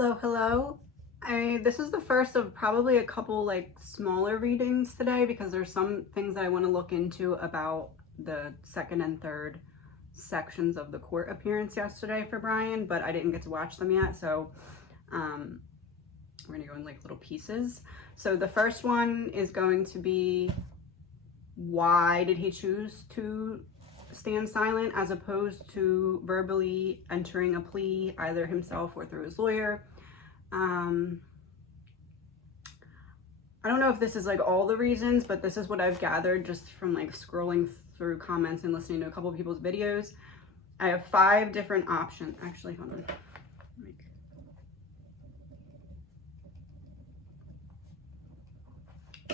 Hello. This is the first of probably a couple like smaller readings today because there's some things that I want to look into about the second and third sections of the court appearance yesterday for Bryan, but I didn't get to watch them yet, so we're gonna go in like little pieces. So the first one is going to be, why did he choose to stand silent as opposed to verbally entering a plea either himself or through his lawyer? I don't know if this is like all the reasons, but this is what I've gathered just from like scrolling through comments and listening to a couple of people's videos. I have 5 different options. Actually, hold on.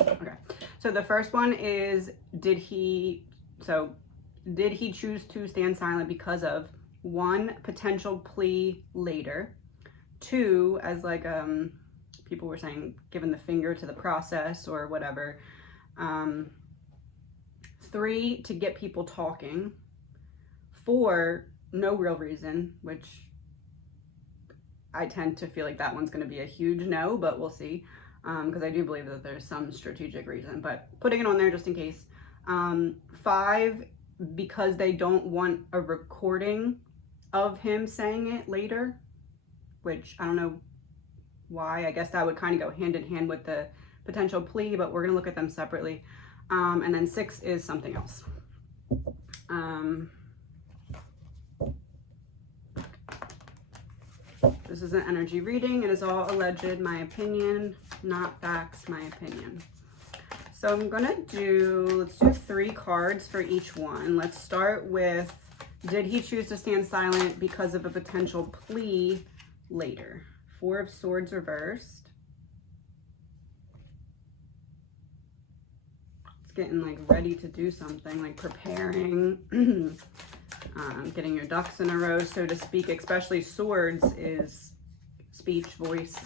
Okay, so the first one is, did he choose to stand silent because of 1, potential plea later, 2, as like people were saying, giving the finger to the process or whatever, 3, to get people talking, 4, no real reason, which I tend to feel like that one's going to be a huge no, but we'll see, because I do believe that there's some strategic reason, but putting it on there just in case. 5, because they don't want a recording of him saying it later, which I don't know why. I guess that would kind of go hand in hand with the potential plea, but we're going to look at them separately. And then 6 is something else. This is an energy reading. It is all alleged, my opinion, not facts, my opinion. So I'm gonna let's do 3 cards for each one. Let's start with, did he choose to stand silent because of a potential plea later? 4 of Swords reversed. It's getting like ready to do something, like preparing, getting your ducks in a row, so to speak. Especially Swords is speech, voice.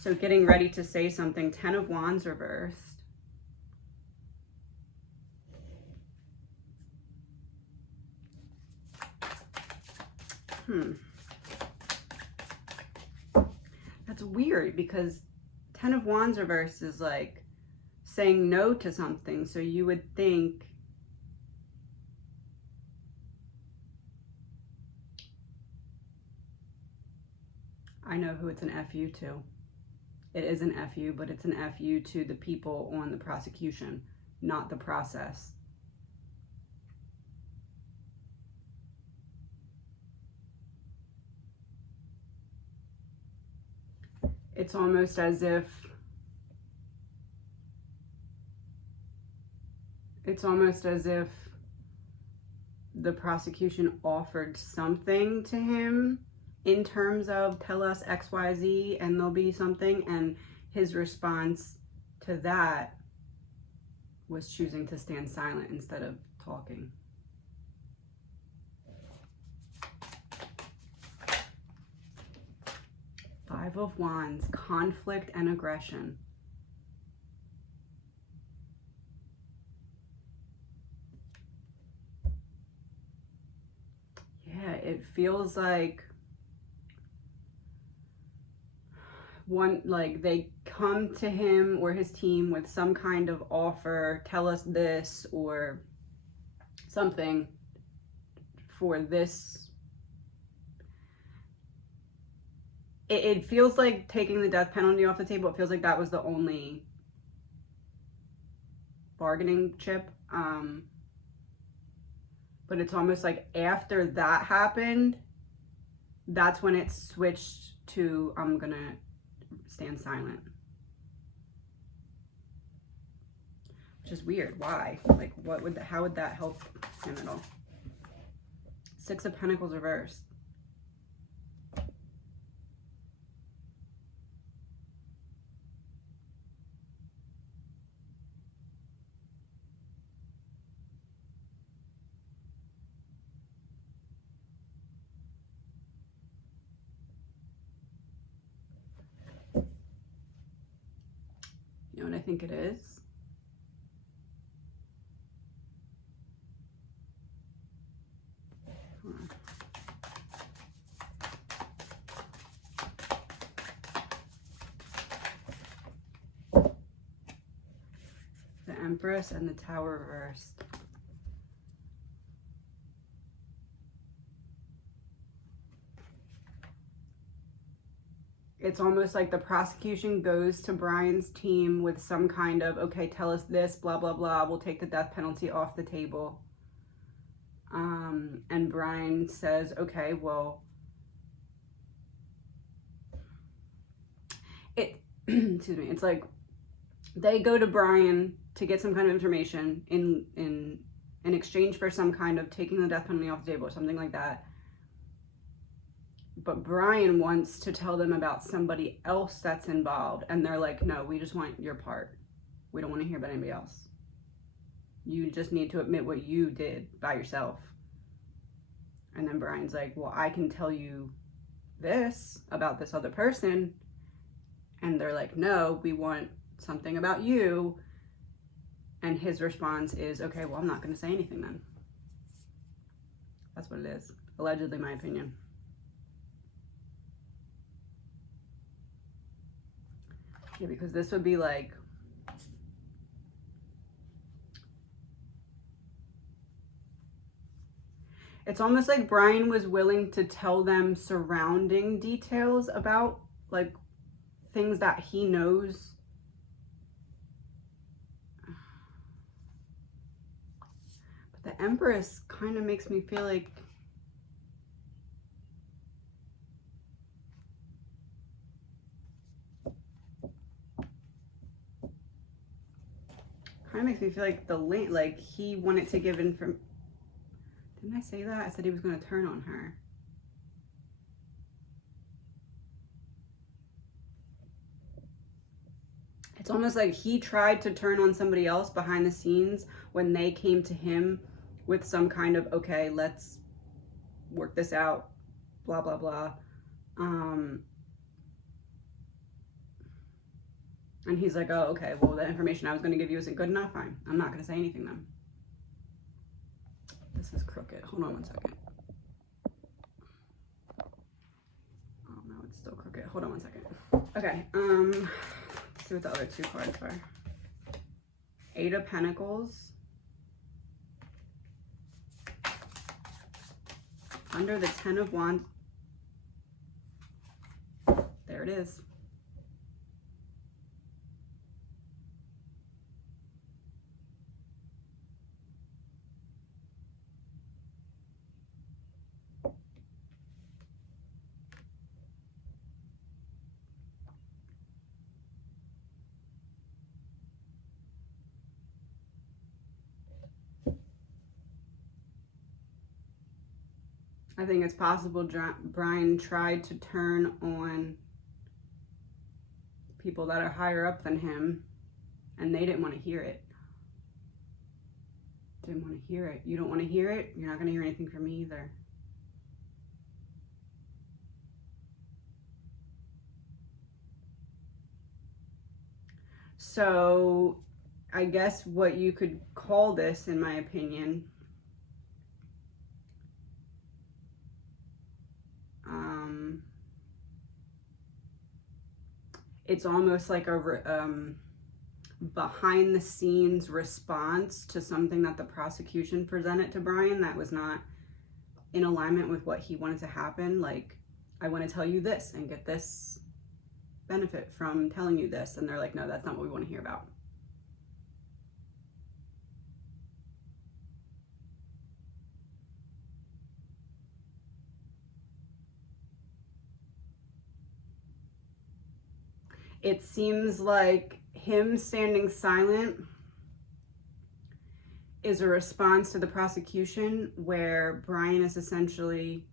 So getting ready to say something. 10 of Wands reversed. That's weird because 10 of Wands reversed is like saying no to something. So you would think I know who it's an FU to. It is an FU, but it's an FU to the people on the prosecution, not the process. It's almost as if the prosecution offered something to him in terms of tell us XYZ and there'll be something, and his response to that was choosing to stand silent instead of talking. Five of Wands, conflict and aggression. Yeah, it feels like they come to him or his team with some kind of offer, tell us this or something for this. It feels like taking the death penalty off the table. It feels like that was the only bargaining chip. But it's almost like after that happened, that's when it switched to, I'm gonna stand silent. Which is weird. Why? Like, how would that help him at all? 6 of Pentacles reversed. You know what I think it is? Empress and the Tower reversed. It's almost like the prosecution goes to Bryan's team with some kind of, okay, tell us this, blah, blah, blah. We'll take the death penalty off the table. And Bryan says, okay, well, excuse me, it's like they go to Bryan to get some kind of information in exchange for some kind of taking the death penalty off the table or something like that. But Bryan wants to tell them about somebody else that's involved. And they're like, no, we just want your part. We don't want to hear about anybody else. You just need to admit what you did by yourself. And then Bryan's like, well, I can tell you this about this other person. And they're like, no, we want something about you. And his response is, okay, well, I'm not going to say anything then. That's what it is. Allegedly, my opinion. Yeah, because this would be like, it's almost like Bryan was willing to tell them surrounding details about like things that he knows. But the Empress kind of makes me feel like the link, like he wanted to give information. Didn't I say that? I said he was going to turn on her. It's almost like he tried to turn on somebody else behind the scenes when they came to him with some kind of, okay, let's work this out, blah, blah, blah. And he's like, oh, okay, well, the information I was going to give you isn't good enough. Fine. I'm not going to say anything then. This is crooked. Hold on one second. Oh, no, it's still crooked. Hold on one second. Okay, let's see what the other two cards are. Eight of Pentacles. Under the 10 of Wands. There it is. I think it's possible Bryan tried to turn on people that are higher up than him, and they didn't want to hear it. Didn't want to hear it. You don't want to hear it? You're not going to hear anything from me either. So, I guess what you could call this, in my opinion, it's almost like a behind the scenes response to something that the prosecution presented to Bryan that was not in alignment with what he wanted to happen. Like, I want to tell you this and get this benefit from telling you this. And they're like, no, that's not what we want to hear about. It seems like him standing silent is a response to the prosecution, where Bryan is essentially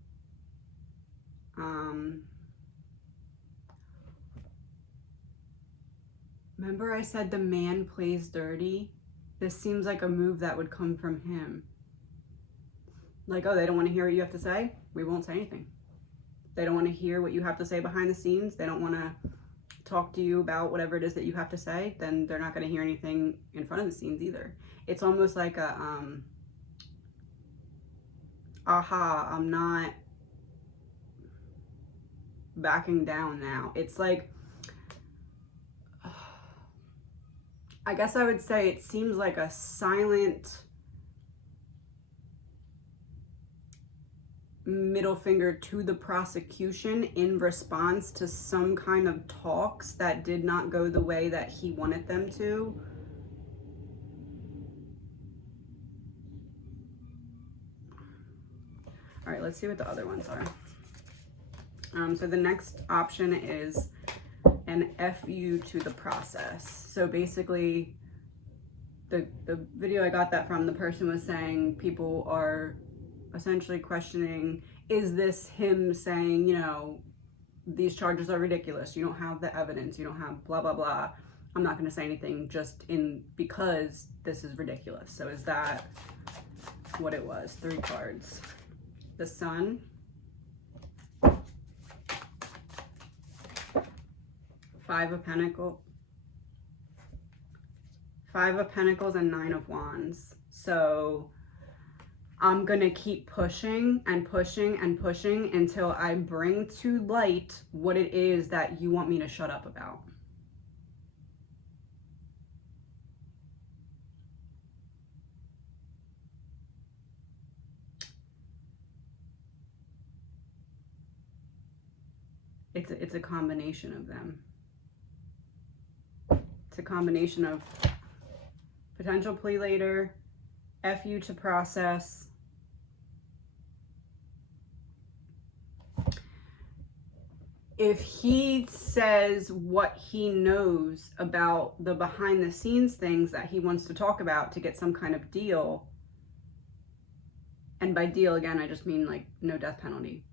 remember I said the man plays dirty? This seems like a move that would come from him. Like, oh, they don't want to hear what you have to say? We won't say anything. They don't want to hear what you have to say behind the scenes. They don't want to talk to you about whatever it is that you have to say. Then they're not going to hear anything in front of the scenes either. It's almost like a, aha, I'm not backing down now. It's like, I guess I would say it seems like a silent middle finger to the prosecution in response to some kind of talks that did not go the way that he wanted them to. All right, let's see what the other ones are. So the next option is an FU to the process. So basically, the video I got that from, the person was saying people are essentially questioning, is this him saying, you know, these charges are ridiculous, you don't have the evidence, you don't have blah, blah, blah. I'm not going to say anything because this is ridiculous. So is that what it was? 3 cards. The Sun, 5 of Pentacles, and 9 of Wands. So I'm gonna keep pushing and pushing and pushing until I bring to light what it is that you want me to shut up about. It's a combination of them. It's a combination of potential plea later, FU to process, if he says what he knows about the behind the scenes things that he wants to talk about to get some kind of deal, and by deal again I just mean like no death penalty,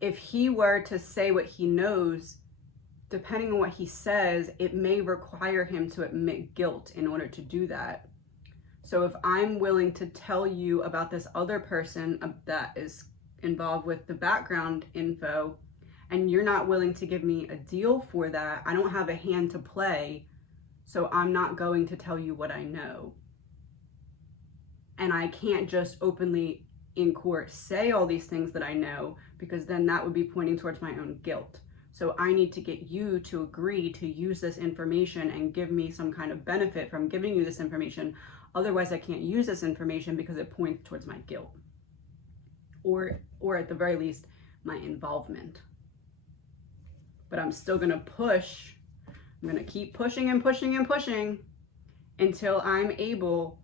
if he were to say what he knows, depending on what he says, it may require him to admit guilt in order to do that. So if I'm willing to tell you about this other person that is involved with the background info, and you're not willing to give me a deal for that, I don't have a hand to play, so I'm not going to tell you what I know. And I can't just openly in court say all these things that I know, because then that would be pointing towards my own guilt. So I need to get you to agree to use this information and give me some kind of benefit from giving you this information. Otherwise, I can't use this information because it points towards my guilt. Or at the very least, my involvement. But I'm still gonna push. I'm gonna keep pushing and pushing and pushing until I'm able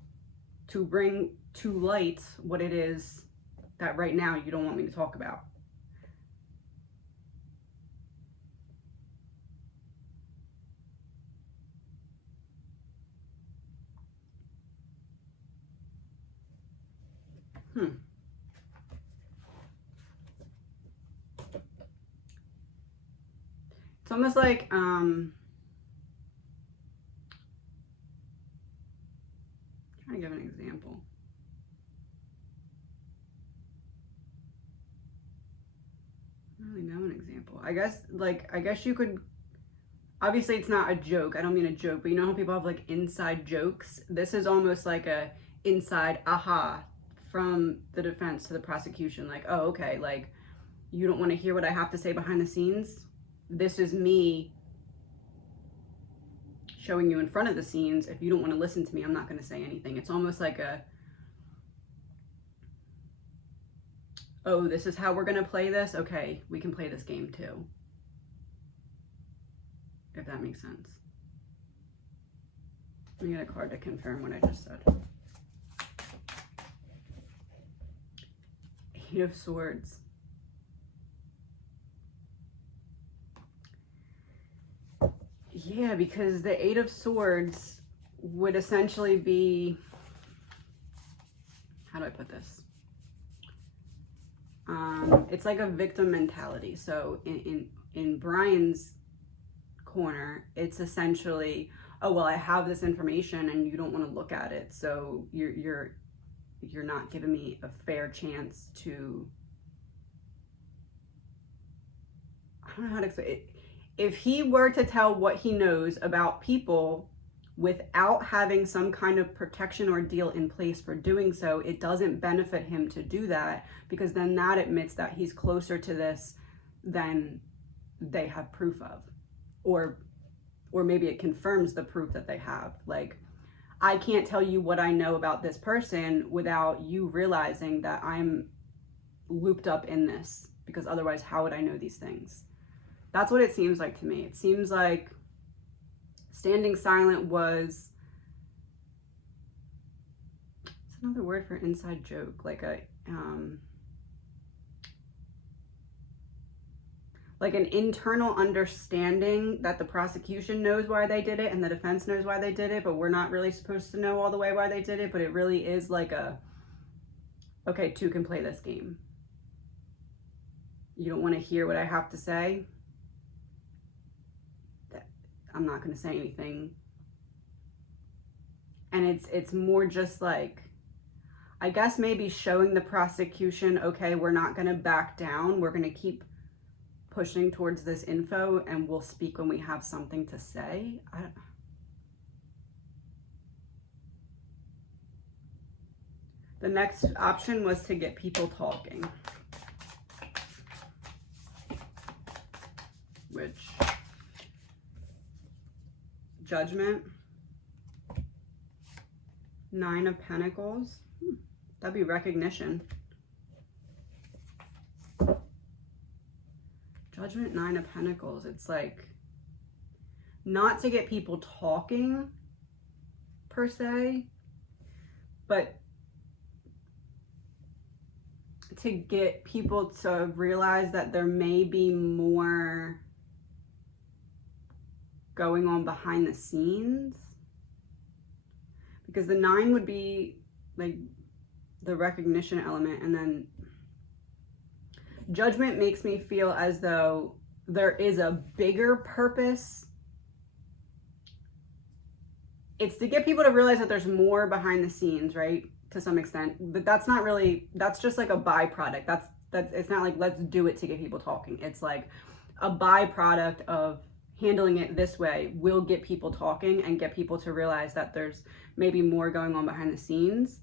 to bring to light what it is that right now you don't want me to talk about. It's almost like, trying to give an example. I don't really know an example. I guess you could, obviously it's not a joke. I don't mean a joke, but you know how people have like inside jokes? This is almost like a inside aha from the defense to the prosecution. Like, oh, okay, like you don't want to hear what I have to say behind the scenes? This is me showing you in front of the scenes. If you don't want to listen to me, I'm not going to say anything. It's almost like a, oh, this is how we're going to play this? Okay, we can play this game too. If that makes sense. Let me get a card to confirm what I just said. 8 of Swords. Yeah, because the 8 of Swords would essentially be, how do I put this? It's like a victim mentality. So in Bryan's corner, it's essentially, oh, well, I have this information and you don't want to look at it. So you're not giving me a fair chance to, I don't know how to explain it. If he were to tell what he knows about people without having some kind of protection or deal in place for doing so, it doesn't benefit him to do that, because then that admits that he's closer to this than they have proof of, or or maybe it confirms the proof that they have. Like, I can't tell you what I know about this person without you realizing that I'm looped up in this, because otherwise how would I know these things? That's what it seems like to me. It seems like standing silent was, it's another word for inside joke, like an internal understanding that the prosecution knows why they did it and the defense knows why they did it, but we're not really supposed to know all the way why they did it. But it really is like a, okay, two can play this game. You don't want to hear what I have to say? I'm not going to say anything. And it's more just like, I guess maybe showing the prosecution, okay, we're not going to back down. We're going to keep pushing towards this info, and we'll speak when we have something to say. I don't know. The next option was to get people talking, which, Judgment, 9 of Pentacles, that'd be recognition. Judgment, 9 of Pentacles, it's like, not to get people talking per se, but to get people to realize that there may be more going on behind the scenes. Because the 9 would be like the recognition element, and then Judgment makes me feel as though there is a bigger purpose. It's to get people to realize that there's more behind the scenes, right? To some extent, but that's not really, that's just like a byproduct. That's it's not like, let's do it to get people talking. It's like a byproduct of handling it this way will get people talking and get people to realize that there's maybe more going on behind the scenes.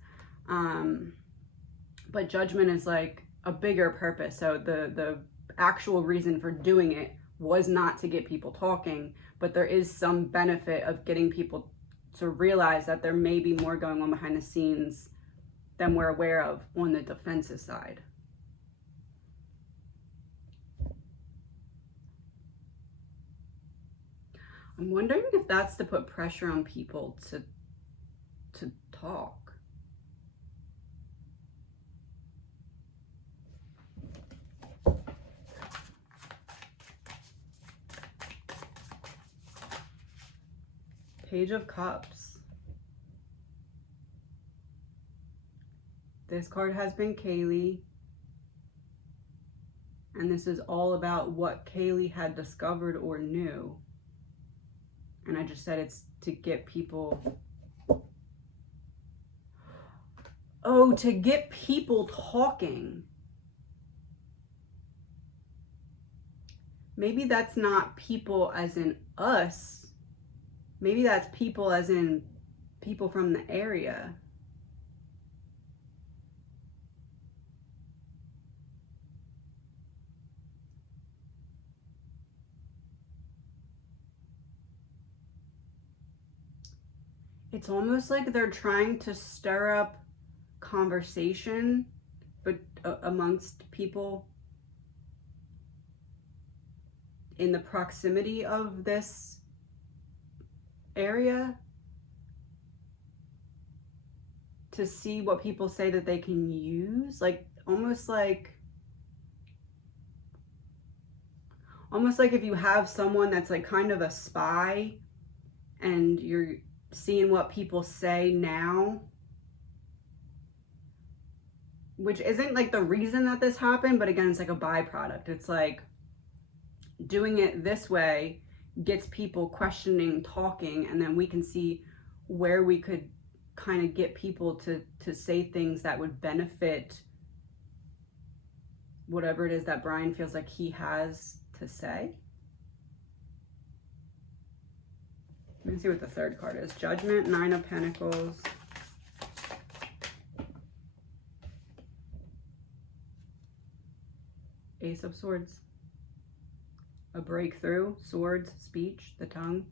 But Judgment is like a bigger purpose. So the actual reason for doing it was not to get people talking, but there is some benefit of getting people to realize that there may be more going on behind the scenes than we're aware of on the defensive side. I'm wondering if that's to put pressure on people to talk. Page of Cups. This card has been Kaylee. And this is all about what Kaylee had discovered or knew. And I just said it's to get people... Oh, to get people talking. Maybe that's not people as in us. Maybe that's people as in people from the area. It's almost like they're trying to stir up conversation, but amongst people in the proximity of this area, to see what people say that they can use, like almost like if you have someone that's like kind of a spy and you're seeing what people say now, which isn't like the reason that this happened, but again, it's like a byproduct. It's like doing it this way gets people questioning, talking, and then we can see where we could kind of get people to say things that would benefit whatever it is that Bryan feels like he has to say. Let me see what the third card is. Judgment, 9 of Pentacles. Ace of Swords. A breakthrough, swords, speech, the tongue.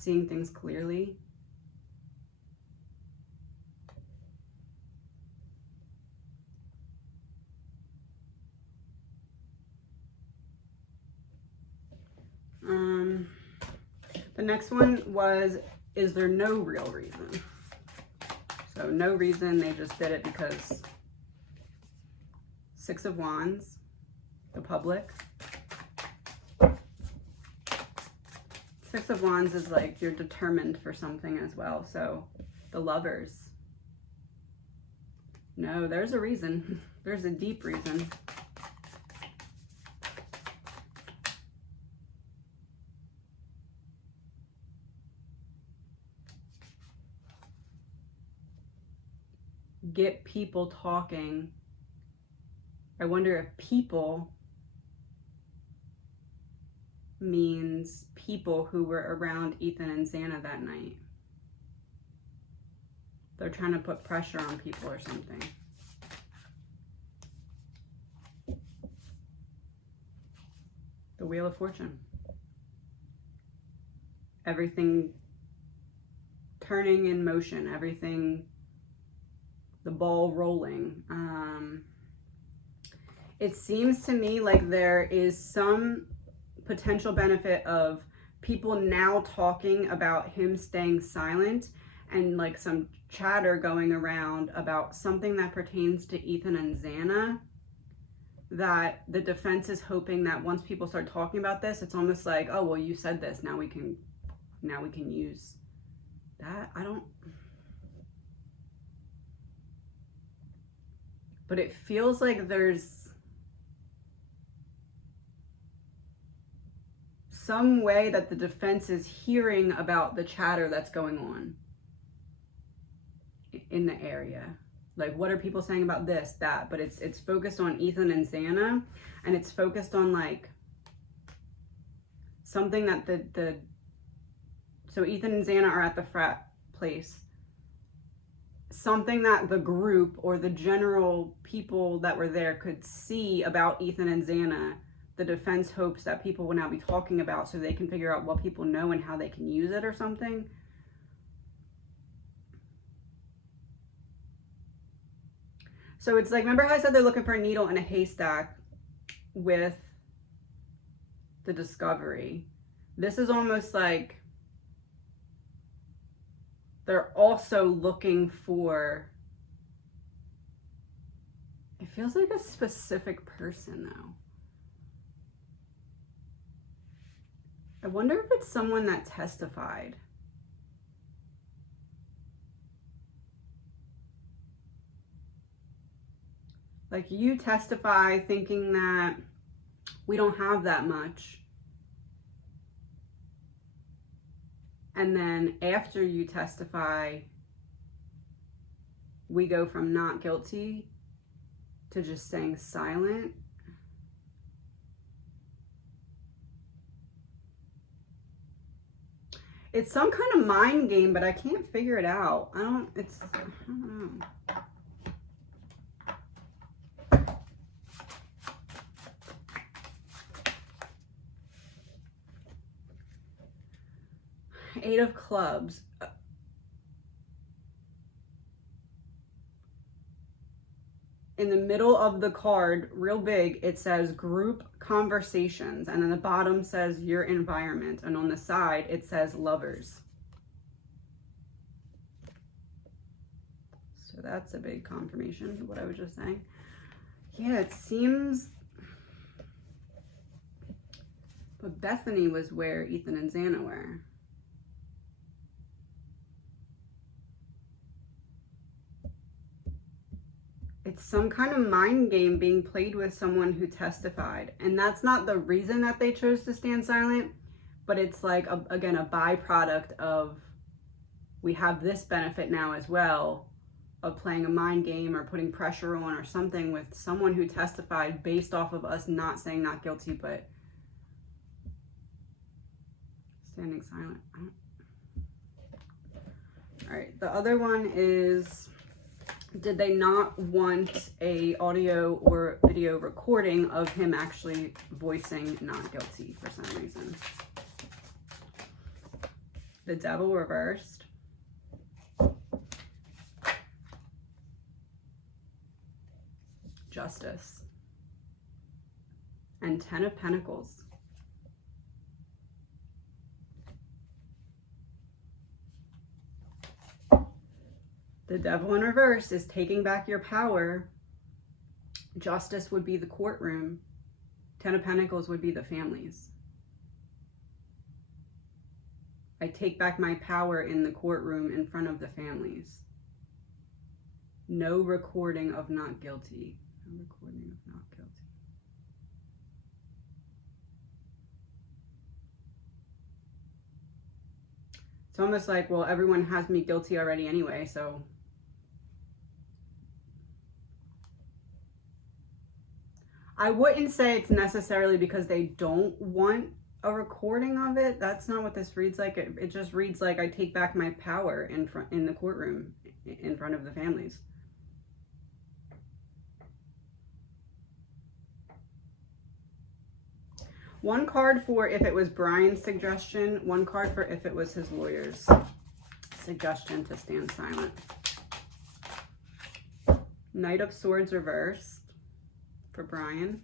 seeing things clearly. The next one was, is there no real reason? So no reason, they just did it because. Six of Wands, the public. Six of Wands is like you're determined for something as well. So the Lovers. No, there's a reason. There's a deep reason. Get people talking. I wonder if people means people who were around Ethan and Xana that night. They're trying to put pressure on people or something. The Wheel of Fortune. Everything turning in motion, everything, the ball rolling. It seems to me like there is some potential benefit of people now talking about him staying silent, and like some chatter going around about something that pertains to Ethan and Xana, that the defense is hoping that once people start talking about this, it's almost like, oh, well, you said this, now we can use that. But it feels like there's some way that the defense is hearing about the chatter that's going on in the area. Like, what are people saying about this, that? But it's focused on Ethan and Xana, and it's focused on like something that so Ethan and Xana are at the frat place. Something that the group or the general people that were there could see about Ethan and Xana. The defense hopes that people will now be talking about so they can figure out what people know and how they can use it or something. So it's like, remember how I said they're looking for a needle in a haystack with the discovery? This is almost like they're also looking for, it feels like a specific person though. I wonder if it's someone that testified. Like, you testify thinking that we don't have that much. And then after you testify, we go from not guilty to just staying silent. It's some kind of mind game, but I can't figure it out. I don't know. Eight of Clubs. In the middle of the card, real big, it says group conversations, and then the bottom says your environment, and on the side it says lovers. So that's a big confirmation of what I was just saying. Yeah, it seems, but Bethany was where Ethan and Xana were. It's some kind of mind game being played with someone who testified. And that's not the reason that they chose to stand silent, but it's like, again, a byproduct of, we have this benefit now as well of playing a mind game or putting pressure on or something with someone who testified based off of us not saying not guilty, but standing silent. All right, the other one is, did they not want a audio or video recording of him actually voicing not guilty for some reason? The Devil reversed. Justice. And 10 of Pentacles. The Devil in reverse is taking back your power. Justice would be the courtroom. 10 of Pentacles would be the families. I take back my power in the courtroom in front of the families. No recording of not guilty. No recording of not guilty. It's almost like, well, everyone has me guilty already anyway, so. I wouldn't say it's necessarily because they don't want a recording of it. That's not what this reads like. It just reads like I take back my power in the courtroom in front of the families. One card for if it was Bryan's suggestion, one card for if it was his lawyer's suggestion to stand silent. Knight of Swords reversed for Bryan.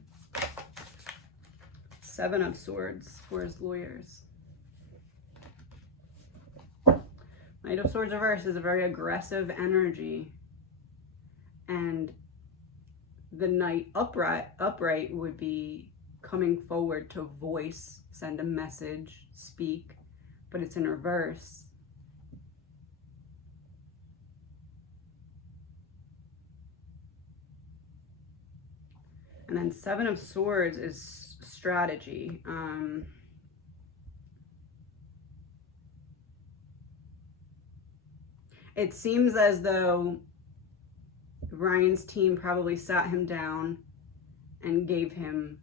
7 of Swords for his lawyers. Knight of Swords reverse is a very aggressive energy. And the Knight upright would be coming forward to voice, send a message, speak, but it's in reverse. And then 7 of Swords is strategy. It seems as though Ryan's team probably sat him down and gave him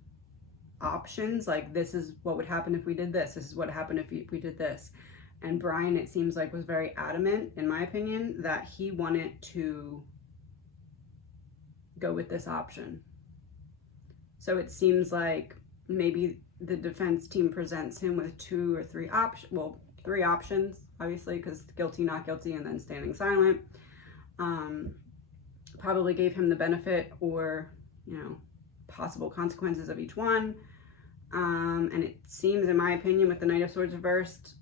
options, like this is what would happen if we did this, this is what happened if we did this. And Bryan, it seems like, was very adamant, in my opinion, that he wanted to go with this option. So it seems like maybe the defense team presents him with 2 or 3 options, well, 3 options, obviously, because guilty, not guilty, and then standing silent. Probably gave him the benefit or, you know, possible consequences of each one. And it seems, in my opinion, with the Knight of Swords reversed,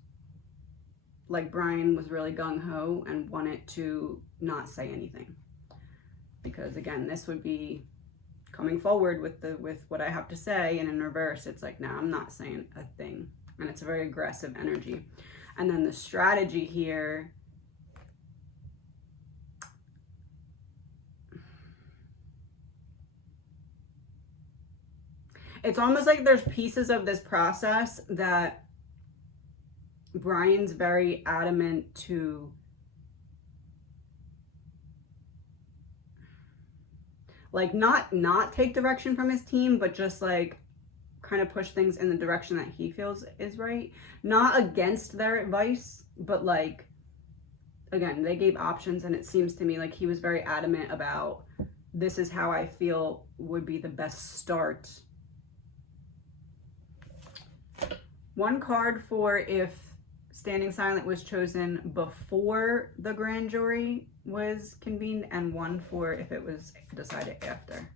like Bryan was really gung-ho and wanted to not say anything. Because again, this would be coming forward with what I have to say, and in reverse, it's like, no, I'm not saying a thing. And it's a very aggressive energy. And then the strategy here, it's almost like there's pieces of this process that Bryan's very adamant to, like, not take direction from his team, but just like kind of push things in the direction that he feels is right. Not against their advice, but like, again, they gave options, and it seems to me like he was very adamant about, this is how I feel would be the best start. One card for if standing silent was chosen before the grand jury was convened, and one for if it was decided after.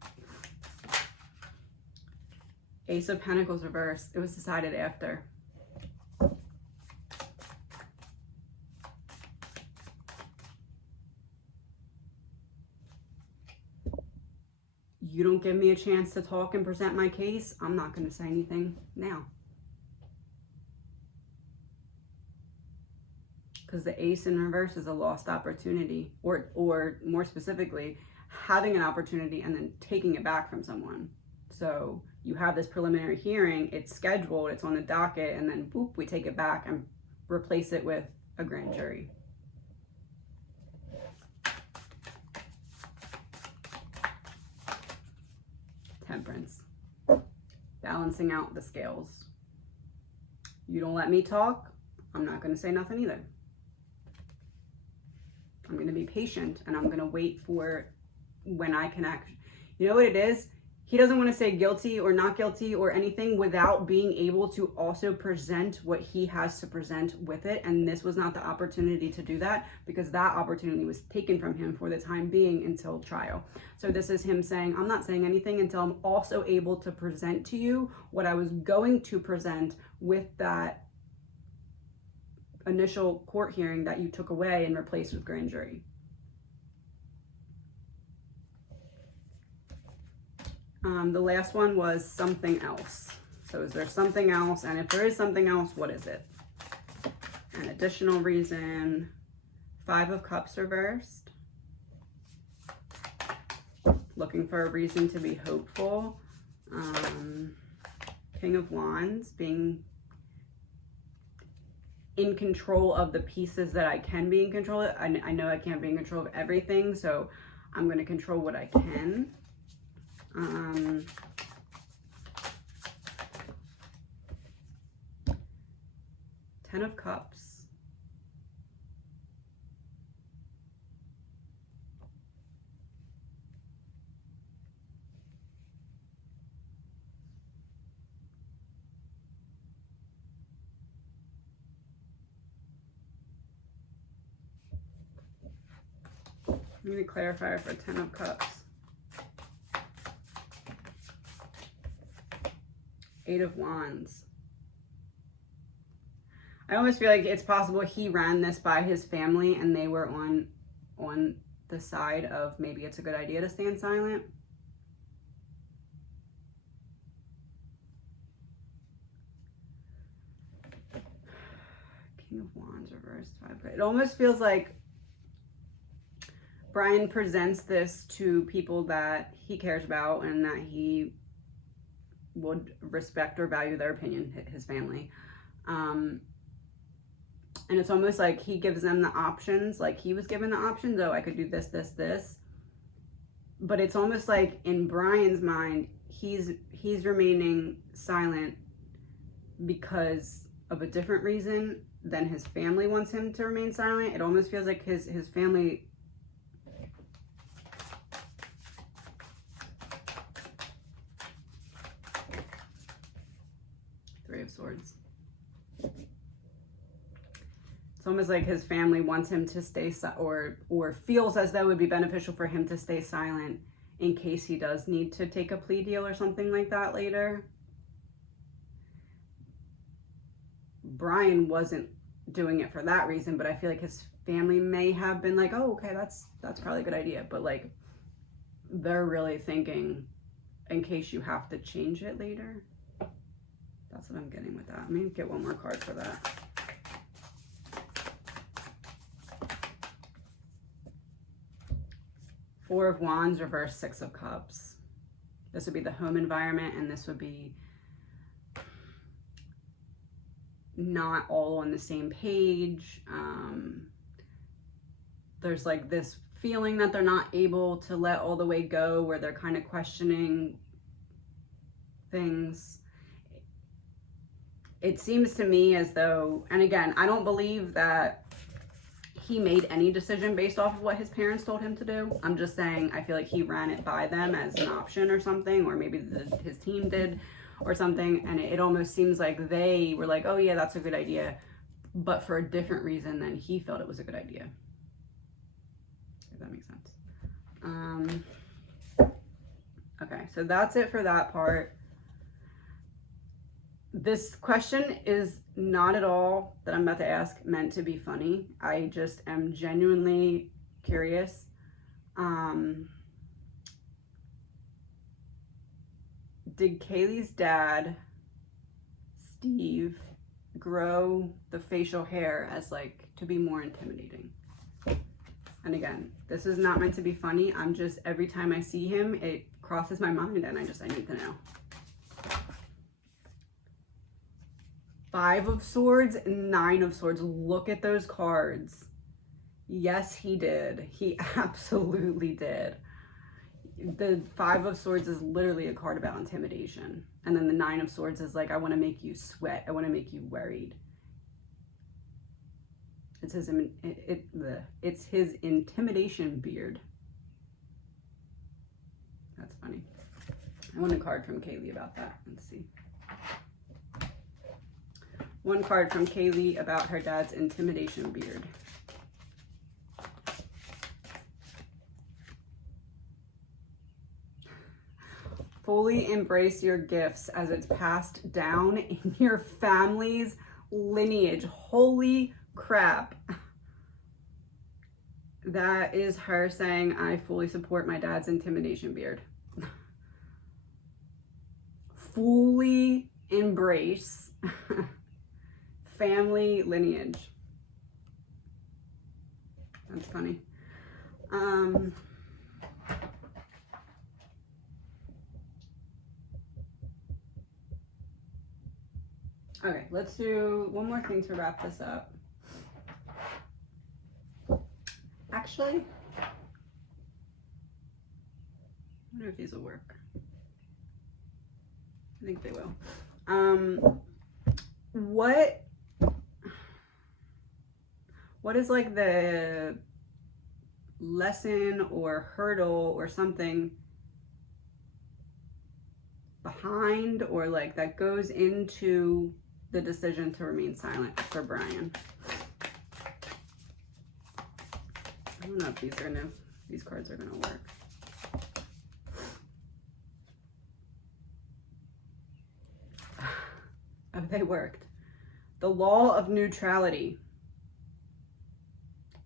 Ace of Pentacles reversed. It was decided after. You don't give me a chance to talk and present my case, I'm not going to say anything now. Because the Ace in reverse is a lost opportunity, or more specifically, having an opportunity and then taking it back from someone. So you have this preliminary hearing, it's scheduled, it's on the docket, and then boop, we take it back and replace it with a grand jury. Temperance. Balancing out the scales. You don't let me talk, I'm not going to say nothing either. I'm going to be patient, and I'm going to wait for when I can act. You know what it is? he doesn't want to say guilty or not guilty or anything without being able to also present what he has to present with it. And this was not the opportunity to do that, because that opportunity was taken from him for the time being until trial. So this is him saying, I'm not saying anything until I'm also able to present to you what I was going to present with that initial court hearing that you took away and replaced with grand jury. The last one was something else. So is there something else? And if there is something else, what is it? An additional reason. 5 of Cups reversed. Looking for a reason to be hopeful. King of Wands, being in control of the pieces that I can be in control of. I know I can't be in control of everything, so I'm going to control what I can. 10 of Cups. I'm going to clarify for 10 of Cups. 8 of Wands. I almost feel like it's possible he ran this by his family and they were on the side of maybe it's a good idea to stand silent. King of Wands reversed. 5. It almost feels like Bryan presents this to people that he cares about and that he would respect or value their opinion, his family. And it's almost like he gives them the options, like he was given the options, oh, I could do this, this, this. But it's almost like in Bryan's mind, he's remaining silent because of a different reason than his family wants him to remain silent. It almost feels like his family... Three of Swords. It's almost like his family wants him to stay or feels as though it would be beneficial for him to stay silent in case he does need to take a plea deal or something like that later. Bryan wasn't doing it for that reason, but I feel like his family may have been like, oh, okay, that's probably a good idea. But like, they're really thinking in case you have to change it later. That's what I'm getting with that. Let me get one more card for that. Four of Wands reverse, 6 of Cups. This would be the home environment, and this would be not all on the same page. There's like this feeling that they're not able to let all the way go, where they're kind of questioning things. It seems to me as though, and again, I don't believe that he made any decision based off of what his parents told him to do. I'm just saying, I feel like he ran it by them as an option or something, or maybe his team did or something. And it almost seems like they were like, oh yeah, that's a good idea, but for a different reason than he felt it was a good idea. If that makes sense. Okay, so that's it for that part. This question is not at all that I'm about to ask meant to be funny. I just am genuinely curious. Did Kaylee's dad, Steve, grow the facial hair as like to be more intimidating? And again, this is not meant to be funny. I'm just, every time I see him, it crosses my mind and I need to know. 5 of Swords, 9 of Swords. Look at those cards. Yes, he did. He absolutely did. The 5 of Swords is literally a card about intimidation. And then the 9 of Swords is like, I want to make you sweat. I want to make you worried. It's his intimidation beard. That's funny. I want a card from Kaylee about that. Let's see. One card from Kaylee about her dad's intimidation beard. Fully embrace your gifts as it's passed down in your family's lineage. Holy crap. That is her saying, I fully support my dad's intimidation beard. Fully embrace family lineage. That's funny. Okay, let's do one more thing to wrap this up. Actually, I wonder if these will work. I think they will. What is like the lesson or hurdle or something behind, or like that goes into the decision to remain silent for Bryan? I don't know if these cards are gonna work. Oh, they worked. The law of neutrality.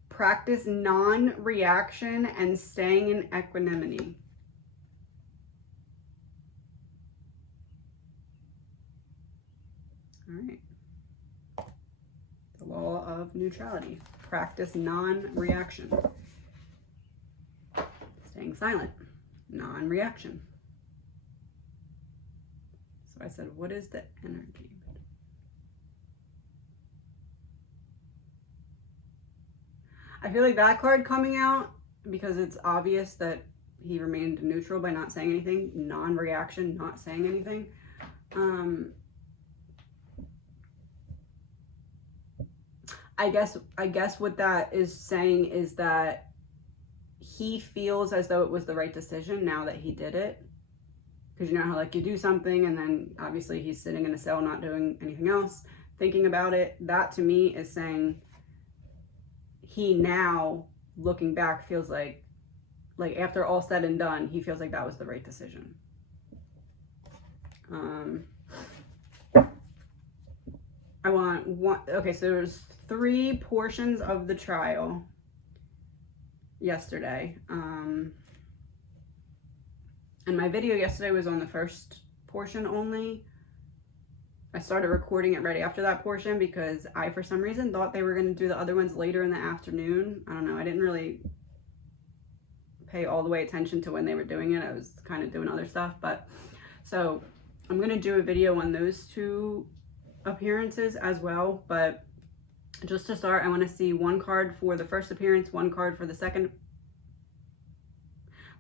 Practice non-reaction and staying in equanimity. All right. The law of neutrality. Practice non-reaction. Staying silent. Non-reaction. So I said, what is the energy? I feel like that card coming out, because it's obvious that he remained neutral by not saying anything. Non-reaction, not saying anything. I guess what that is saying is that he feels as though it was the right decision now that he did it. Because you know how like you do something and then obviously he's sitting in a cell not doing anything else, thinking about it. That to me is saying he now, looking back, feels like after all said and done, he feels like that was the right decision. I want one. Okay, so there's 3 portions of the trial yesterday. And my video yesterday was on the first portion only. I started recording it right after that portion because I, for some reason, thought they were going to do the other ones later in the afternoon. I don't know. I didn't really pay all the way attention to when they were doing it. I was kind of doing other stuff. But so I'm going to do a video on those 2 appearances as well. But just to start, I want to see 1 card for the first appearance, 1 card for the second.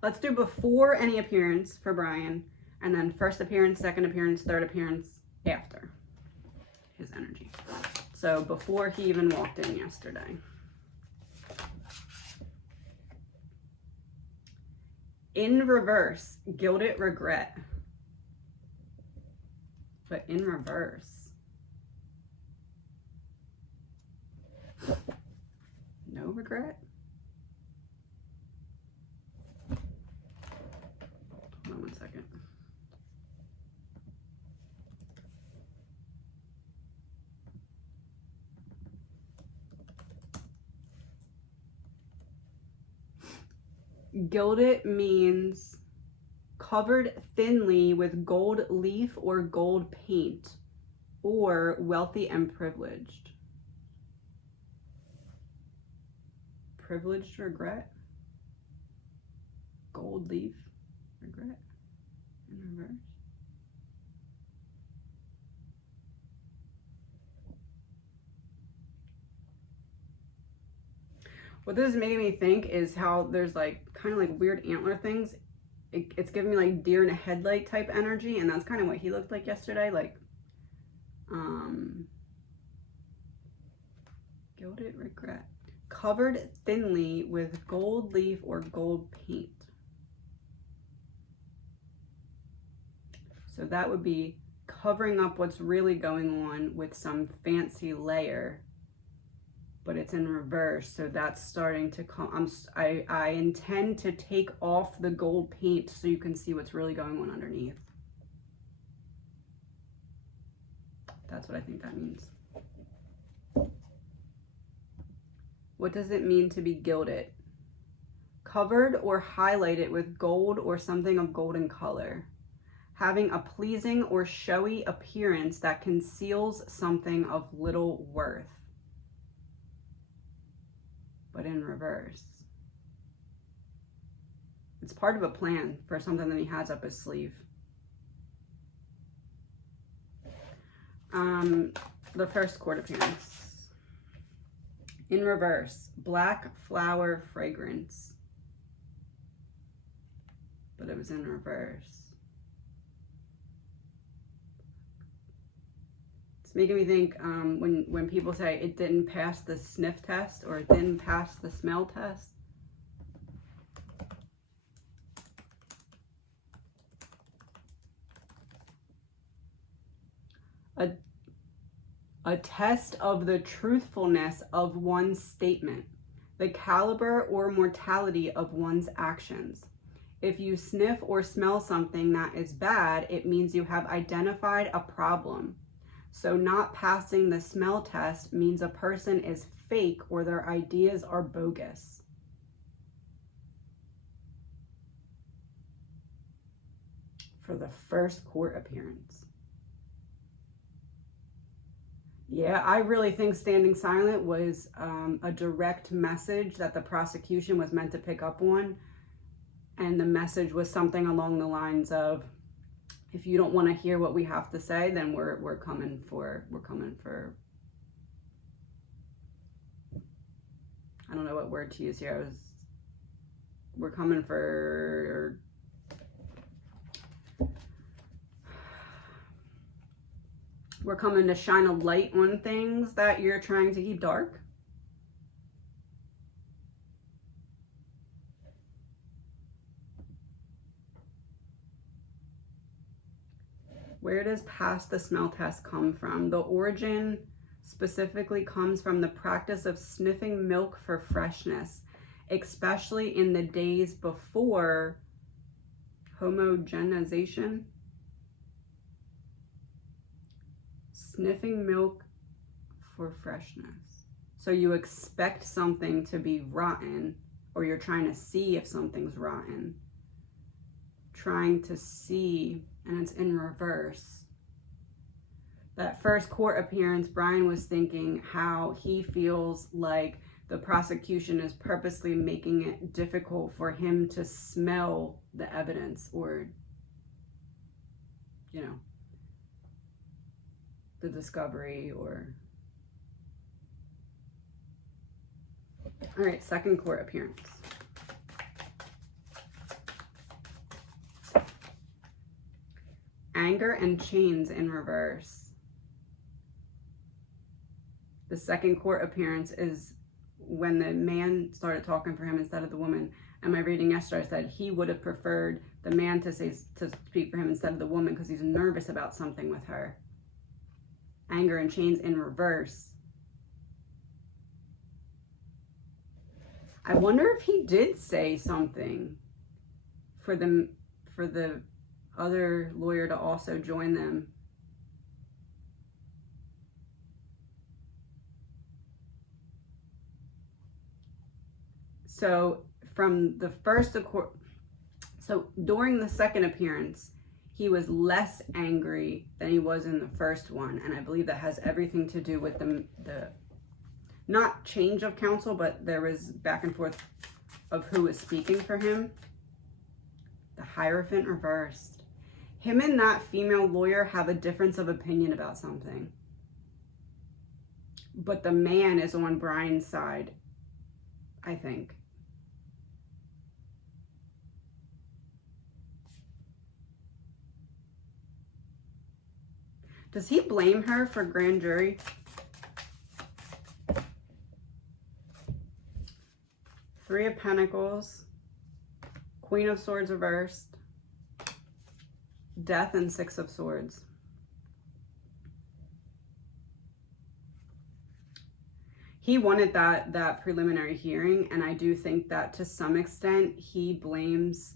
Let's do before any appearance for Bryan, and then first appearance, second appearance, third appearance after his energy. So before he even walked in yesterday. In reverse, gilded regret. But in reverse, no regret. Hold on one second. Gilded means covered thinly with gold leaf or gold paint, or wealthy and privileged. Privileged regret? Gold leaf regret? In reverse? What this is making me think is how there's like kind of like weird antler things. It's giving me like deer in a headlight type energy, and that's kind of what he looked like yesterday. Like, gilded regret. Covered thinly with gold leaf or gold paint. So that would be covering up what's really going on with some fancy layer, but it's in reverse. So that's starting to come. I intend to take off the gold paint so you can see what's really going on underneath. That's what I think that means. What does it mean to be gilded? Covered or highlighted with gold or something of golden color. Having a pleasing or showy appearance that conceals something of little worth. But in reverse. It's part of a plan for something that he has up his sleeve. The first court appearance. In reverse, black flower fragrance. But it was in reverse. It's making me think when people say it didn't pass the sniff test or it didn't pass the smell test. A test of the truthfulness of one's statement, the caliber or mortality of one's actions. If you sniff or smell something that is bad, it means you have identified a problem. So not passing the smell test means a person is fake or their ideas are bogus. For the first court appearance. Yeah, I really think standing silent was a direct message that the prosecution was meant to pick up on. And the message was something along the lines of, if you don't want to hear what we have to say, then we're coming for I don't know what word to use here. We're coming for we're coming to shine a light on things that you're trying to keep dark. Where does pass the smell test come from? The origin specifically comes from the practice of sniffing milk for freshness, especially in the days before homogenization. Sniffing milk for freshness. So you expect something to be rotten, or you're trying to see if something's rotten. Trying to see, and it's in reverse. That first court appearance, Bryan was thinking how he feels like the prosecution is purposely making it difficult for him to smell the evidence, or, you know, the discovery, or... All right, second court appearance. Anger and chains in reverse. The second court appearance is when the man started talking for him instead of the woman. And my reading yesterday said he would have preferred the man to speak for him instead of the woman because he's nervous about something with her. Anger and chains in reverse. I wonder if he did say something for the other lawyer to also join them. So from the first, so during the second appearance, he was less angry than he was in the first one. And I believe that has everything to do with the not change of counsel, but there was back and forth of who was speaking for him. The Hierophant reversed. Him and that female lawyer have a difference of opinion about something. But the man is on Bryan's side, I think. Does he blame her for grand jury? Three of Pentacles, Queen of Swords reversed, Death and Six of Swords. He wanted that preliminary hearing, and I do think that to some extent he blames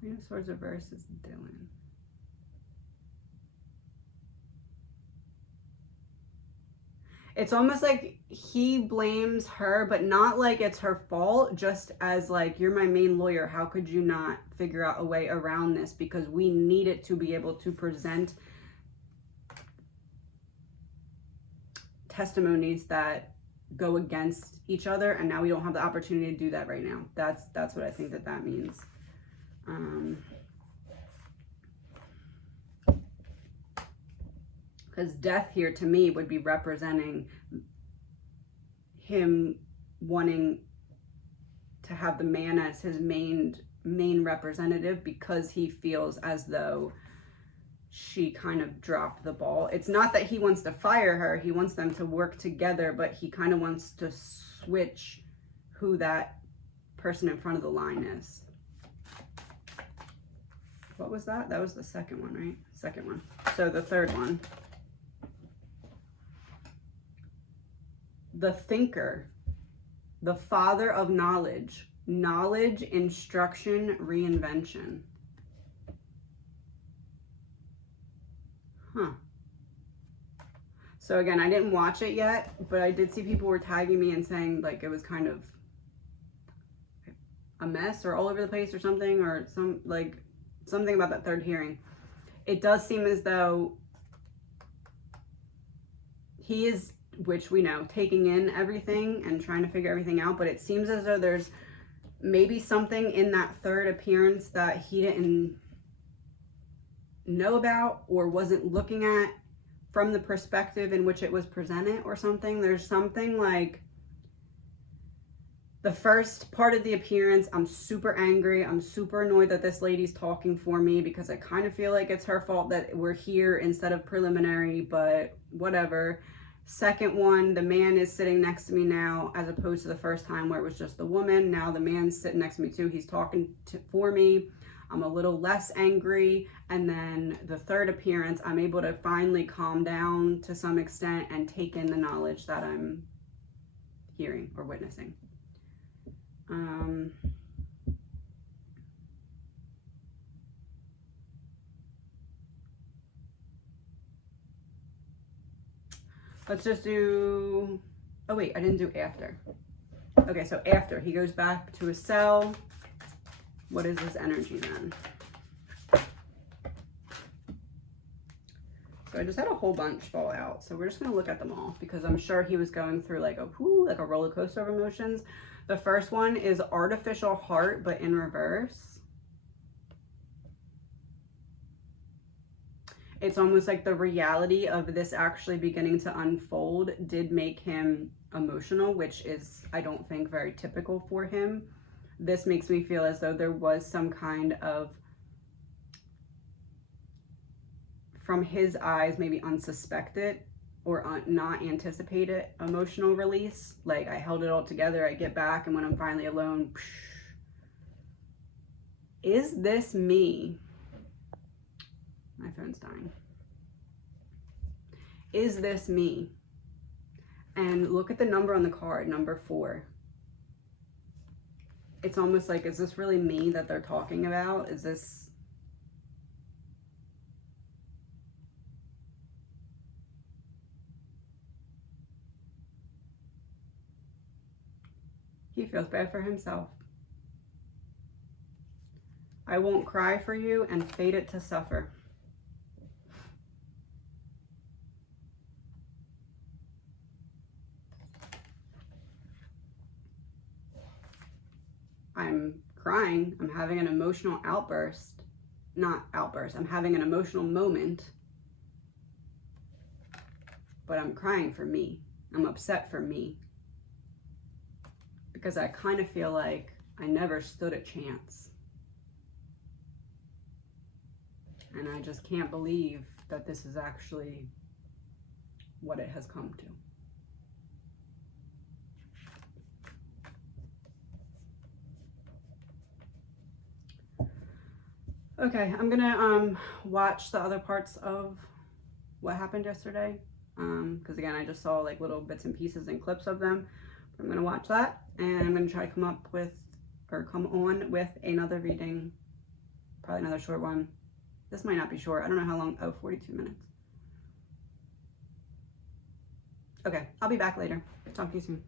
Queen of Swords reverse is Dylan. It's almost like he blames her, but not like it's her fault, just as like, you're my main lawyer. How could you not figure out a way around this? Because we need it to be able to present testimonies that go against each other. And now we don't have the opportunity to do that right now. That's what I think that means. Because death here to me would be representing him wanting to have the man as his main representative, because he feels as though she kind of dropped the ball. It's not that he wants to fire her, he wants them to work together, but he kind of wants to switch who that person in front of the line is. What was that? That was the second one, right? Second one. So the third one. The thinker, the father of knowledge, knowledge, instruction, reinvention. Huh. So again, I didn't watch it yet, but I did see people were tagging me and saying like it was kind of a mess or all over the place or something, or something about that third hearing. It does seem as though he is, which we know, taking in everything and trying to figure everything out, but it seems as though there's maybe something in that third appearance that he didn't know about or wasn't looking at from the perspective in which it was presented or something. There's something like the first part of the appearance, I'm super angry. I'm super annoyed that this lady's talking for me because I kind of feel like it's her fault that we're here instead of preliminary, but whatever. Second one, the man is sitting next to me now, as opposed to the first time where it was just the woman. Now the man's sitting next to me too. He's talking for me. I'm a little less angry. And then the third appearance, I'm able to finally calm down to some extent and take in the knowledge that I'm hearing or witnessing. Let's just do, oh wait, I didn't do after. Okay, so after, he goes back to his cell. What is his energy then? So I just had a whole bunch fall out. So we're just gonna look at them all because I'm sure he was going through like a roller coaster of emotions. The first one is artificial heart, but in reverse. It's almost like the reality of this actually beginning to unfold did make him emotional, which is, I don't think, very typical for him. This makes me feel as though there was some kind of, from his eyes, maybe unsuspected or not anticipated emotional release. Like, I held it all together, I get back, and when I'm finally alone, psh, is this me? My phone's dying. Is this me? And look at the number on the card, number 4. It's almost like, is this really me that they're talking about? Is this... He feels bad for himself. I won't cry for you and fate it to suffer. I'm crying, I'm having an emotional outburst, not outburst, I'm having an emotional moment, but I'm crying for me. I'm upset for me because I kind of feel like I never stood a chance. And I just can't believe that this is actually what it has come to. Okay, I'm gonna watch the other parts of what happened yesterday, because again, I just saw like little bits and pieces and clips of them. But I'm gonna watch that, and I'm gonna try to come on with another reading, probably another short one. This might not be short. I don't know how long. Oh, 42 minutes. Okay, I'll be back later. Talk to you soon.